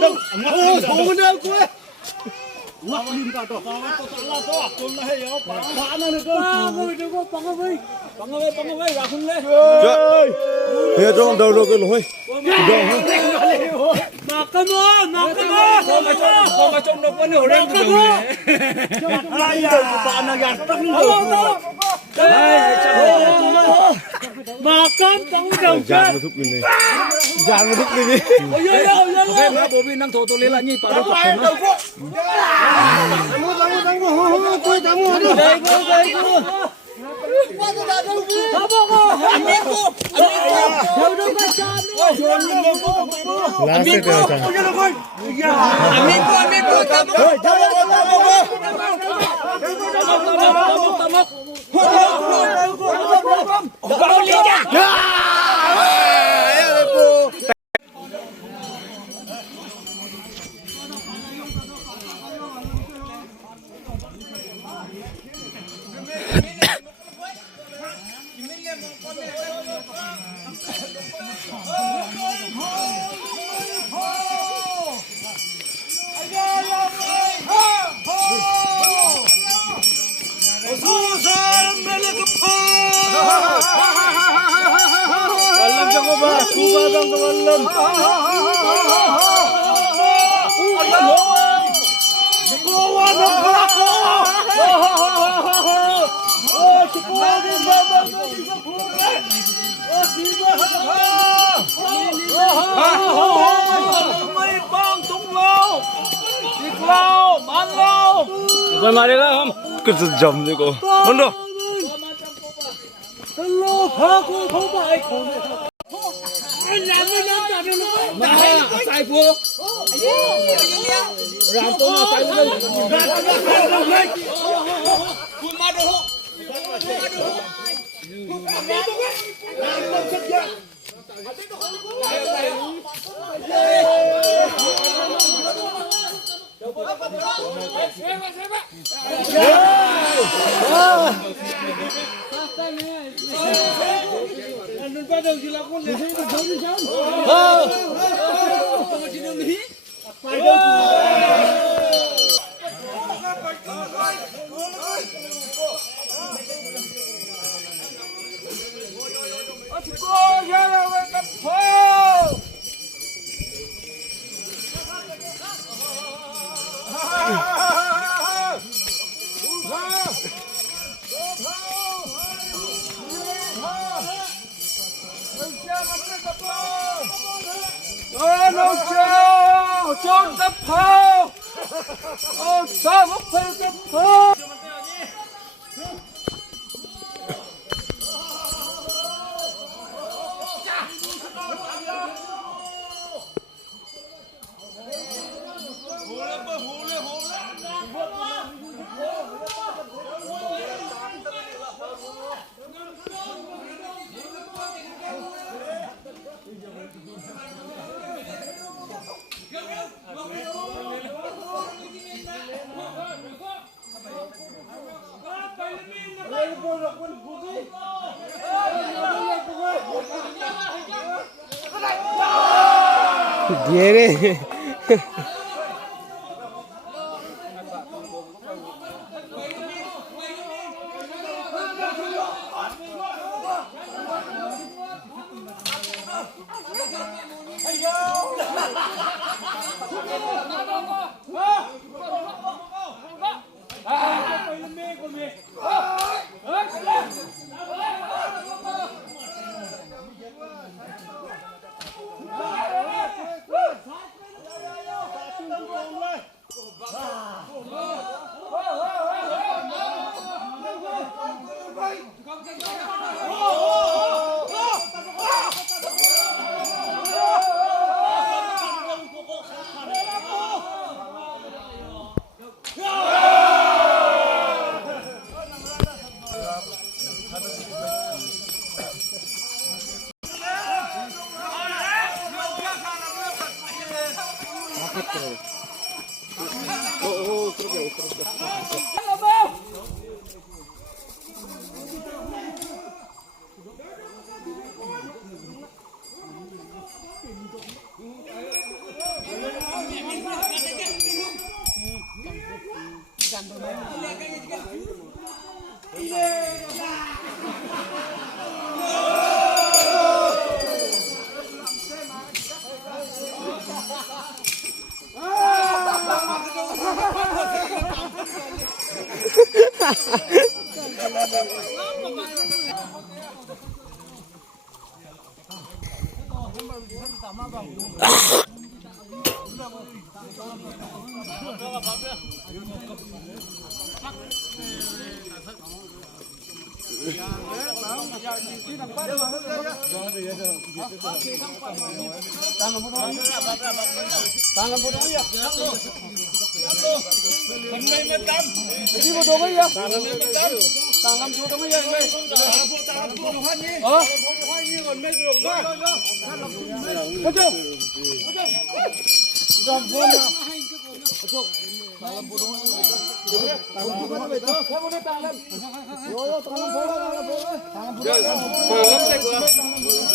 đâu thú nữa quê lắc lên cả to là to cùng là hay yếu phá nó được cơ đừng có bắn ơi ra không lên here trong đầu rồi cái lối mà cái trong nó có nửa đen cái ai à bạn là gạt tóc mà con trong đầu dàn nó thúc mình này dàn nó thúc mình đi okay mà bố bên năng thổ tôi lấy lại nhỉ bảo đâu Rồi mà đi ra không? Cứ giật dầm đi cô. Muốn đâu? mà sai phu làm tôi mà sai lên Trốn tập phao, sao mất phao tập phao. Ghê đấy. Tangan potong ya. Sampai metam. Jadi potong ya. Tangan metam. Tangan potong ya. Tangan potongan ni. Oh. Potongan ni còn mấy được nữa. Potong. Potong. Jangan. Potong. Tangan potongan. Tangan potongan itu. Saya boleh tangan. Yo yo tangan bola. Tangan bola. Tangan bola.